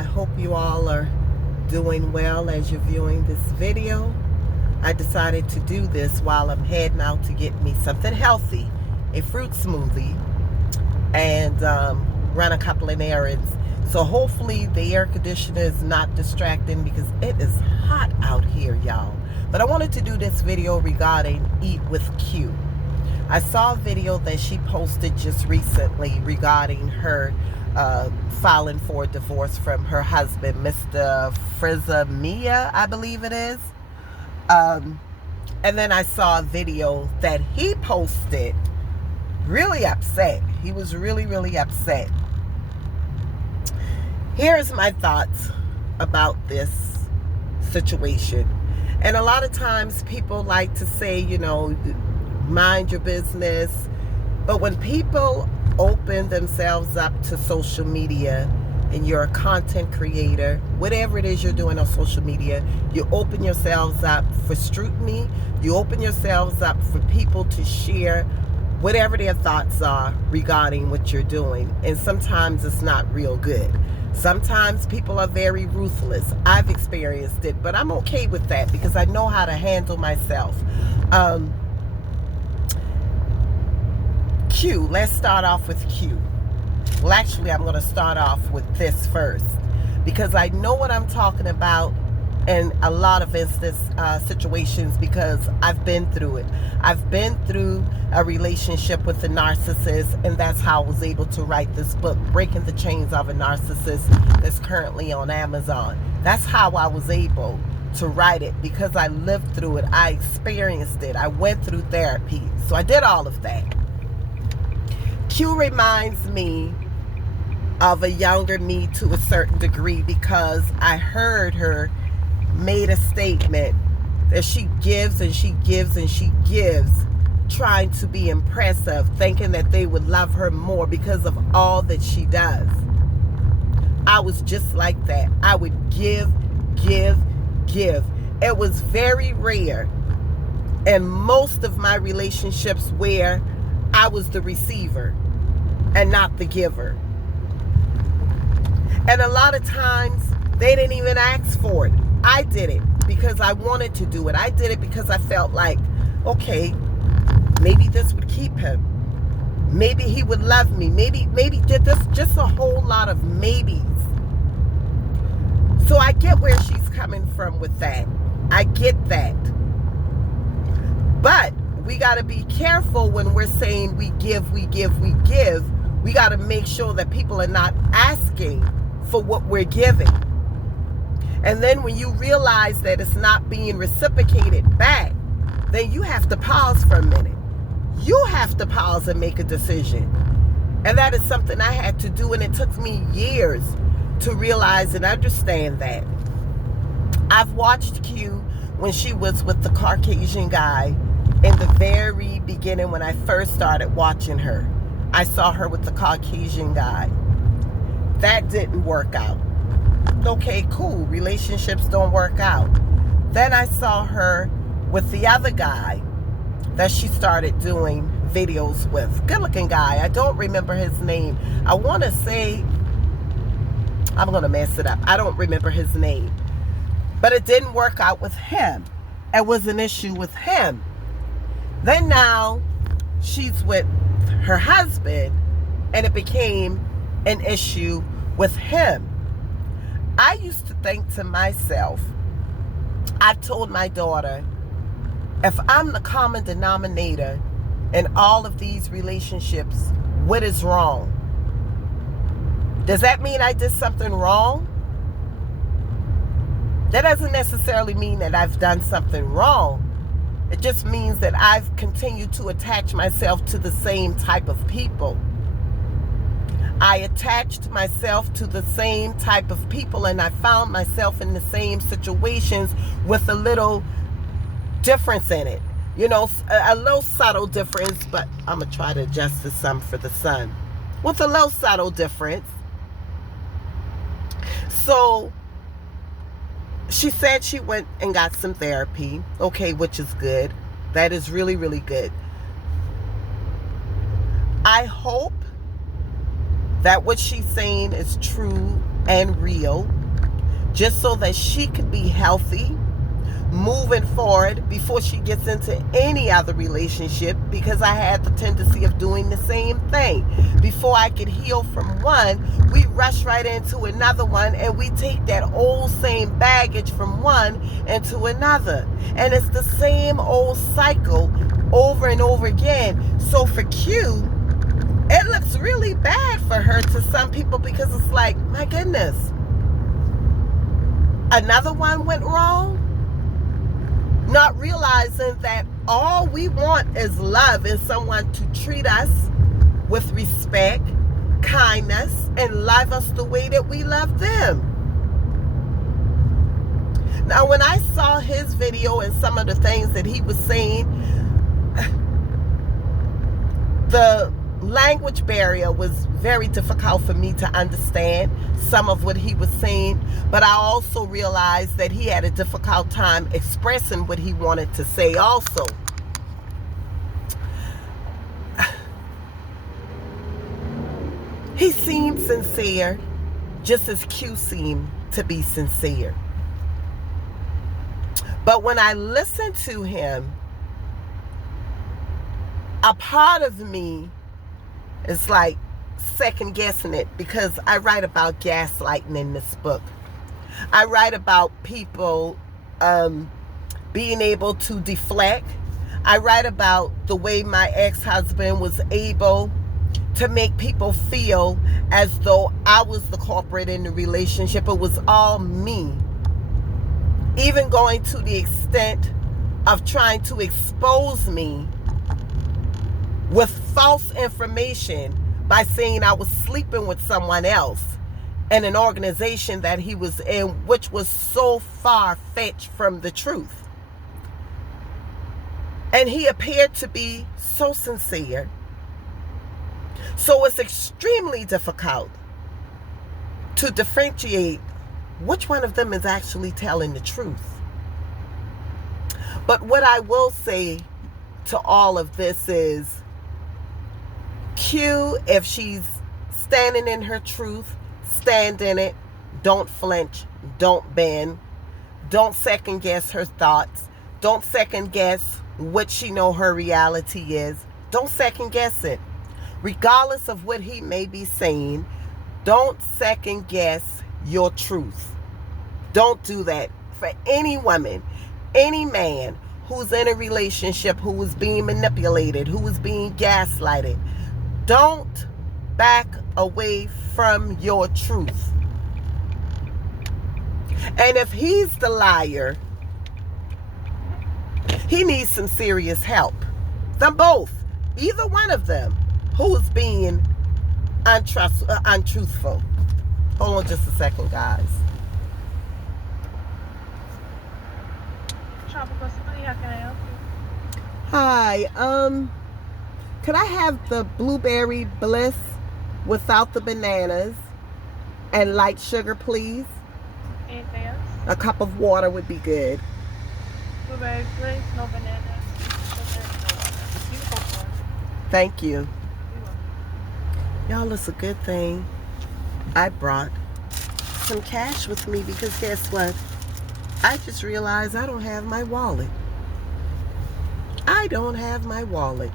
I hope you all are doing well as you're viewing this video. I decided to do this while I'm heading out to get me something healthy, a fruit smoothie, and run a couple of errands. So hopefully the air conditioner is not distracting because it is hot out here, y'all. But I wanted to do this video regarding Eat with Q. I saw a video that she posted just recently regarding her filing for a divorce from her husband, Mr. Friza Mia, I believe it is. And then I saw a video that he posted really upset. He was really upset. Here's my thoughts about this situation. And a lot of times people like to say, you know, mind your business. But when people open themselves up to social media and you're a content creator, whatever it is you're doing on social media, you open yourselves up for scrutiny. You open yourselves up for people to share whatever their thoughts are regarding what you're doing. And sometimes it's not real good. Sometimes people are very ruthless. I've experienced it, but I'm okay with that because I know how to handle myself. Q, let's start off with Q. Well, actually, I'm going to start off with this first because I know what I'm talking about in a lot of situations because I've been through it. I've been through a relationship with a narcissist, and that's how I was able to write this book, Breaking the Chains of a Narcissist, that's currently on Amazon. That's how I was able to write it because I lived through it. I experienced it. I went through therapy. So I did all of that. Q reminds me of a younger me to a certain degree because I heard her made a statement that she gives and she gives and she gives, trying to be impressive, thinking that they would love her more because of all that she does. I was just like that. I would give. It was very rare in most of my relationships where I was the receiver and not the giver. And a lot of times they didn't even ask for it. I did it because I wanted to do it. I did it because I felt like, okay, maybe this would keep him. Maybe he would love me. Maybe just a whole lot of maybes. So I get where she's coming from with that. I get that. But we got to be careful when we're saying we give. We got to make sure that people are not asking for what we're giving. And then when you realize that it's not being reciprocated back, then you have to pause for a minute. You have to pause and make a decision. And that is something I had to do, and it took me years to realize and understand that. I've watched Q when she was with the Caucasian guy in the very beginning when I first started watching her. I saw her with the Caucasian guy. That didn't work out. Okay, cool. Relationships don't work out. Then I saw her with the other guy that she started doing videos with. Good looking guy. I don't remember his name. I want to say, I'm going to mess it up. I don't remember his name. But it didn't work out with him. It was an issue with him. Then now she's with her husband and it became an issue with him. I used to think to myself, I've told my daughter, if I'm the common denominator in all of these relationships, what is wrong? Does that mean I did something wrong? That doesn't necessarily mean that I've done something wrong. It just means that I've continued to attach myself to the same type of people. I attached myself to the same type of people, and I found myself in the same situations with a little difference in it. You know, a little subtle difference, but I'm going to try to adjust this some for the sun. With a little subtle difference. So she said she went and got some therapy. Okay, which is good. That is really good. I hope that what she's saying is true and real, just so that she could be healthy moving forward before she gets into any other relationship, because I had the tendency of doing the same thing. Before I could heal from one, we rush right into another one, and we take that old same baggage from one into another, and it's the same old cycle over and over again. So for Q, it looks really bad for her to some people, because it's like, my goodness, another one went wrong. Not realizing that all we want is love, and someone to treat us with respect, kindness, and love us the way that we love them. Now, when I saw his video and some of the things that he was saying, the language barrier was very difficult for me to understand some of what he was saying, but I also realized that he had a difficult time expressing what he wanted to say also. He seemed sincere, just as Q seemed to be sincere. But when I listened to him, a part of me is like second guessing it, because I write about gaslighting in this book. I write about people being able to deflect. I write about the way my ex-husband was able to make people feel as though I was the culprit in the relationship. It was all me. Even going to the extent of trying to expose me with false information by saying I was sleeping with someone else in an organization that he was in, which was so far-fetched from the truth. And he appeared to be so sincere. So it's extremely difficult to differentiate which one of them is actually telling the truth. But what I will say to all of this is, Q, if she's standing in her truth, stand in it. Don't flinch. Don't bend. Don't second guess her thoughts. Don't second guess what she know her reality is. Don't second guess it. Regardless of what he may be saying, don't second guess your truth. Don't do that for any woman, any man who's in a relationship, who is being manipulated, who is being gaslighted. Don't back away from your truth. And if he's the liar, he needs some serious help. Them both, either one of them, who's being untruthful. Hold on just a second, guys. Tropical Smoothie, how can I help you? Hi, could I have the blueberry bliss without the bananas and light sugar, please? Anything else? A cup of water would be good. Blueberry bliss, no bananas. Sugar, no water. You can go for it. Thank you. You're welcome. Y'all, it's a good thing I brought some cash with me, because guess what? I just realized I don't have my wallet. I don't have my wallet.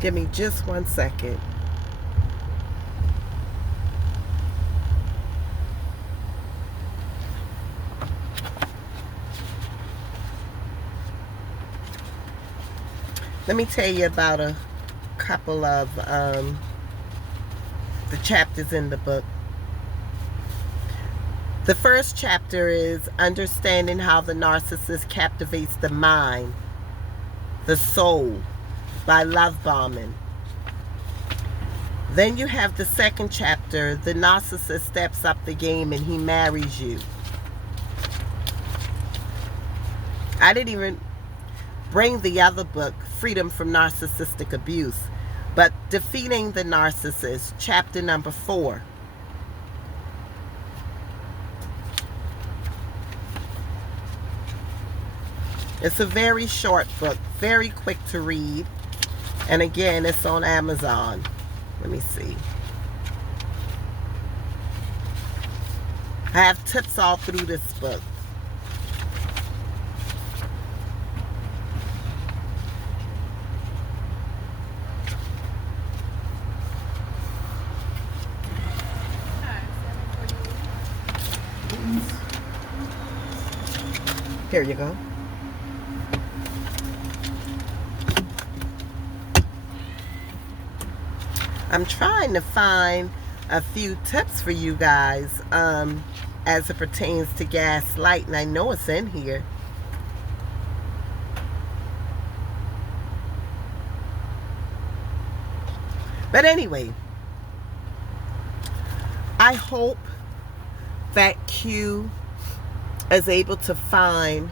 Give me just 1 second. Let me tell you about a couple of the chapters in the book. The first chapter is understanding how the narcissist captivates the mind, the soul, by love bombing. Then you have the second chapter, the narcissist steps up the game and he marries you. I didn't even bring the other book, Freedom from Narcissistic Abuse, but Defeating the Narcissist, chapter number 4. It's a very short book, very quick to read. And again, it's on Amazon. Let me see. I have tips all through this book. Here you go. I'm trying to find a few tips for you guys as it pertains to gaslight, and I know it's in here. But anyway, I hope that Q is able to find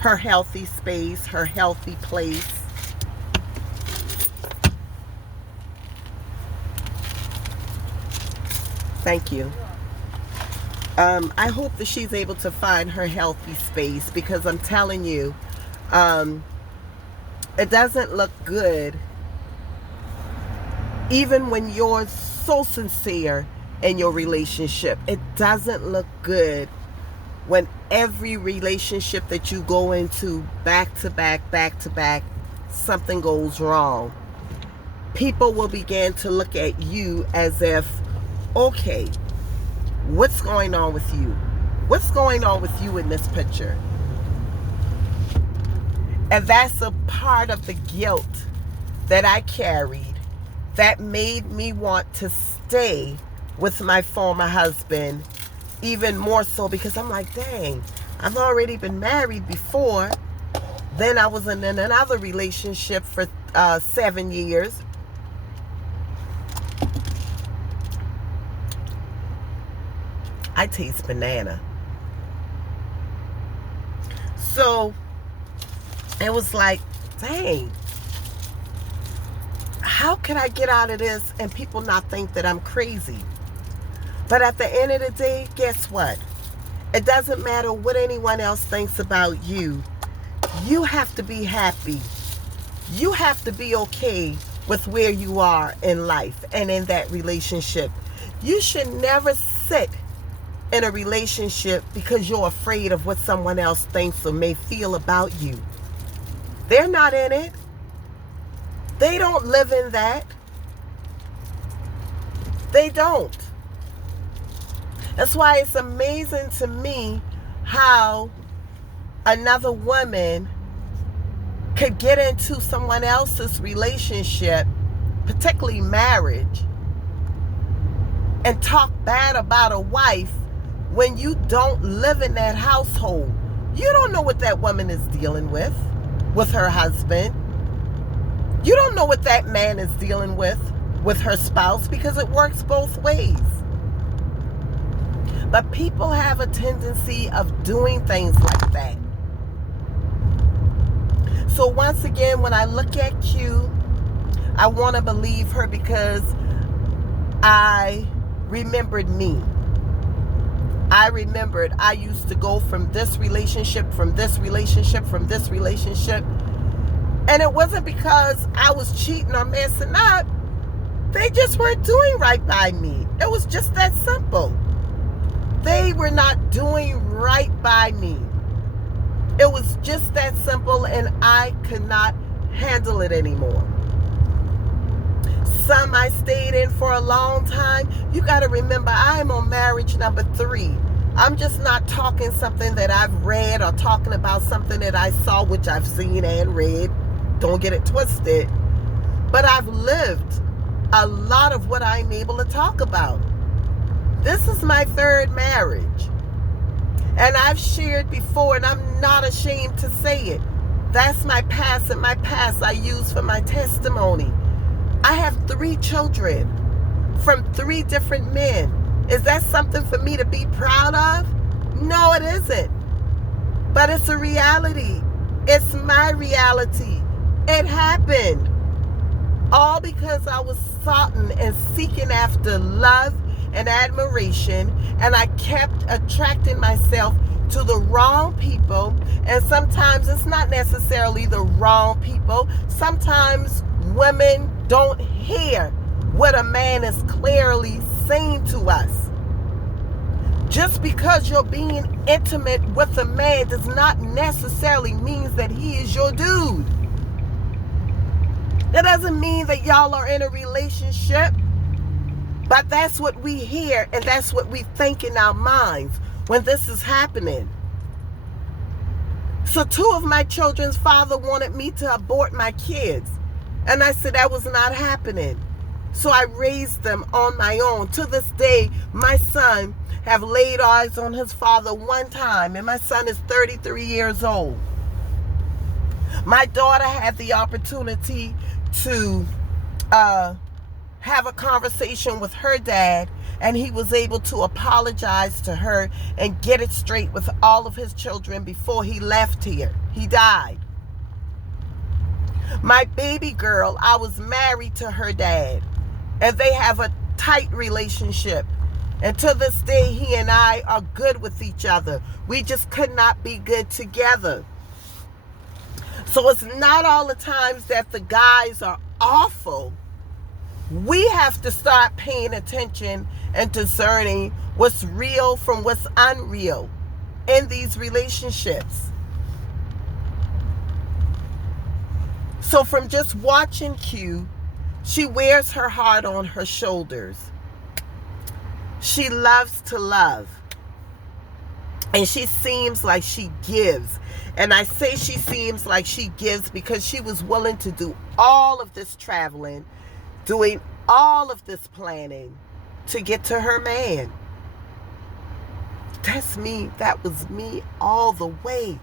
her healthy space, her healthy place. Thank you. I hope that she's able to find her healthy space, because I'm telling you, it doesn't look good even when you're so sincere in your relationship. It doesn't look good when every relationship that you go into back to back, something goes wrong. People will begin to look at you as if, okay, what's going on with you? What's going on with you in this picture? And that's a part of the guilt that I carried that made me want to stay with my former husband even more so, because I'm like, dang, I've already been married before. Then I was in another relationship for 7 years. I taste banana. So it was like, dang, how can I get out of this and people not think that I'm crazy? But at the end of the day, guess what? It doesn't matter what anyone else thinks about you. You have to be happy. You have to be okay with where you are in life and in that relationship. You should never sit in a relationship because you're afraid of what someone else thinks or may feel about you. They're not in it. They don't live in that. They don't. That's why it's amazing to me how another woman could get into someone else's relationship, particularly marriage, and talk bad about a wife when you don't live in that household. You don't know what that woman is dealing with her husband. You don't know what that man is dealing with her spouse, because it works both ways. But people have a tendency of doing things like that. So once again, when I look at Q, I want to believe her because I remembered me. I remembered I used to go from this relationship, and it wasn't because I was cheating or messing up. They just weren't doing right by me. It was just that simple. They were not doing right by me. It was just that simple, and I could not handle it anymore. Some I stayed in for a long time. You got to remember, I'm on marriage number 3. I'm just not talking something that I've read or talking about something that I saw, which I've seen and read. Don't get it twisted. But I've lived a lot of what I'm able to talk about. This is my 3rd marriage. And I've shared before, and I'm not ashamed to say it. That's my past, and my past I use for my testimony. I have 3 children from 3 different men. Is that something for me to be proud of? No, it isn't. But it's a reality. It's my reality. It happened. All because I was soughting and seeking after love and admiration, and I kept attracting myself to the wrong people. And sometimes it's not necessarily the wrong people. Sometimes women don't hear what a man is clearly saying to us. Just because you're being intimate with a man does not necessarily mean that he is your dude. That doesn't mean that y'all are in a relationship. But that's what we hear, and that's what we think in our minds when this is happening. So 2 of my children's father wanted me to abort my kids. And I said that was not happening. So I raised them on my own. To this day, my son have laid eyes on his father one time, and my son is 33 years old. My daughter had the opportunity to have a conversation with her dad, and he was able to apologize to her and get it straight with all of his children before he left here. He died. My baby girl, I was married to her dad, and they have a tight relationship. And to this day, he and I are good with each other. We just could not be good together. So it's not all the times that the guys are awful. We have to start paying attention and discerning what's real from what's unreal in these relationships. So from just watching Q, she wears her heart on her shoulders. She loves to love. And she seems like she gives. And I say she seems like she gives because she was willing to do all of this traveling, doing all of this planning to get to her man. That's me. That was me all the way.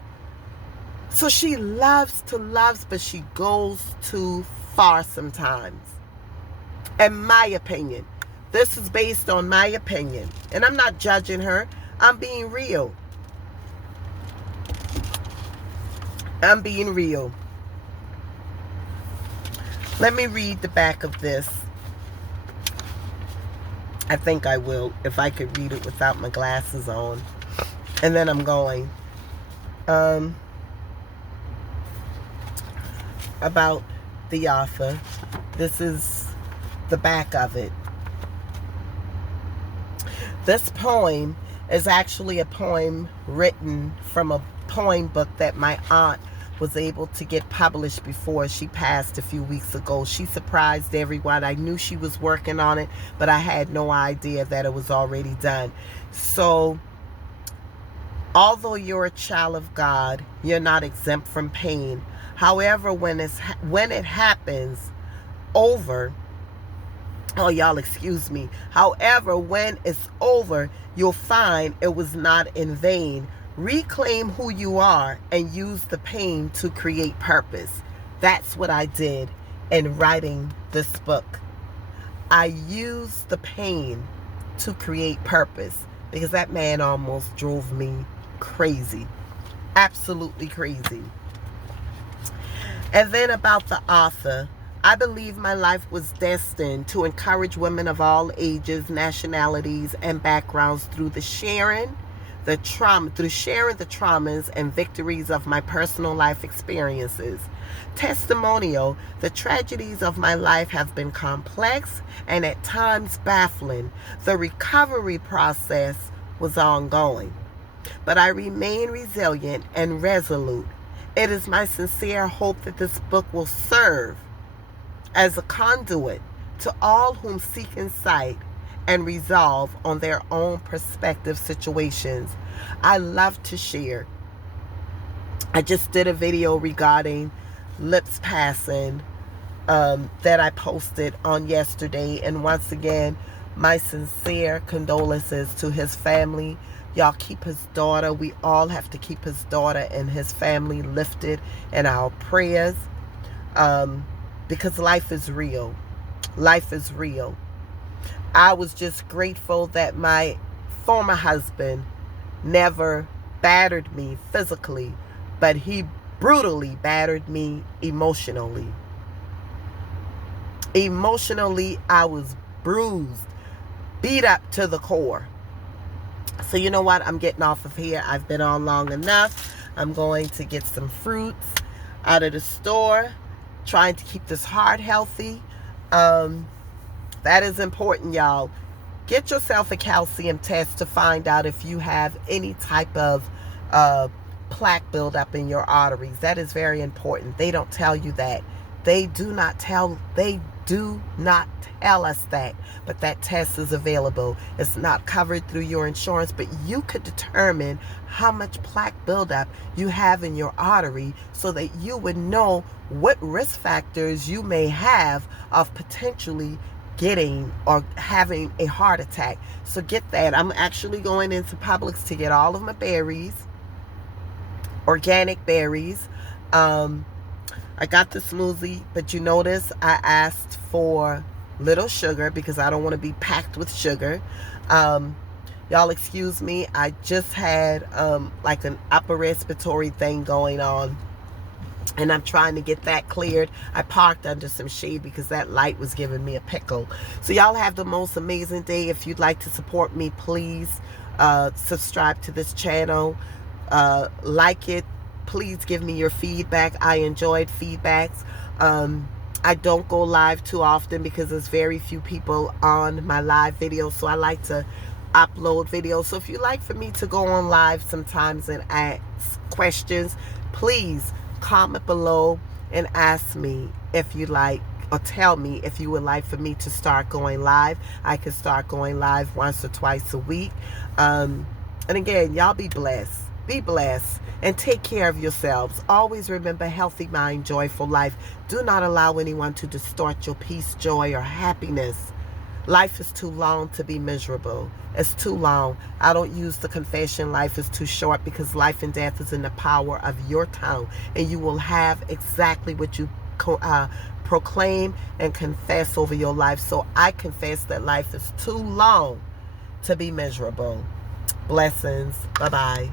So she loves to love, but she goes too far sometimes. In my opinion. This is based on my opinion. And I'm not judging her. I'm being real. I'm being real. Let me read the back of this. I think I will, if I could read it without my glasses on. And then I'm going. About the author. This is the back of it. This poem is actually a poem written from a poem book that my aunt was able to get published before she passed a few weeks ago. She surprised everyone. I knew she was working on it, but I had no idea that it was already done. So, although you're a child of God, you're not exempt from pain. However, when it happens over, oh, y'all excuse me. However, when it's over, you'll find it was not in vain. Reclaim who you are and use the pain to create purpose. That's what I did in writing this book. I used the pain to create purpose because that man almost drove me crazy. Absolutely crazy. And then about the author. I believe my life was destined to encourage women of all ages, nationalities, and backgrounds through sharing the traumas and victories of my personal life experiences. Testimonial, the tragedies of my life have been complex and at times baffling. The recovery process was ongoing, but I remain resilient and resolute. It is my sincere hope that this book will serve as a conduit to all whom seek insight and resolve on their own prospective situations. I love to share. I just did a video regarding Lip's passing that I posted on yesterday. And once again, my sincere condolences to his family. Y'all keep his daughter. We all have to keep his daughter and his family lifted in our prayers. Because life is real. Life is real. I was just grateful that my former husband never battered me physically, but he brutally battered me emotionally. Emotionally, I was bruised, beat up to the core. So you know what? I'm getting off of here. I've been on long enough. I'm going to get some fruits out of the store, trying to keep this heart healthy. That is important, y'all. Get yourself a calcium test to find out if you have any type of plaque buildup in your arteries. That is very important. They don't tell you that. They do not tell us that, but that test is available. It's not covered through your insurance, but you could determine how much plaque buildup you have in your artery so that you would know what risk factors you may have of potentially getting or having a heart attack. So get that. I'm actually going into Publix to get all of my berries, organic berries. I got the smoothie, but you notice I asked for little sugar because I don't want to be packed with sugar. Y'all excuse me, I just had like an upper respiratory thing going on, and I'm trying to get that cleared. I parked under some shade because that light was giving me a pickle. So y'all have the most amazing day. If you'd like to support me, please subscribe to this channel, like it. Please give me your feedback. I enjoyed feedbacks. I don't go live too often because there's very few people on my live videos, so I like to upload videos. So if you like for me to go on live sometimes and ask questions, please comment below and ask me if you like, or tell me if you would like for me to start going live. I can start going live once or twice a week. And again, y'all be blessed. Be blessed and take care of yourselves. Always remember, healthy mind, joyful life. Do not allow anyone to distort your peace, joy, or happiness. Life is too long to be miserable. It's too long. I don't use the confession, life is too short, because life and death is in the power of your tongue, and you will have exactly what you proclaim and confess over your life. So I confess that life is too long to be miserable. Blessings. Bye-bye.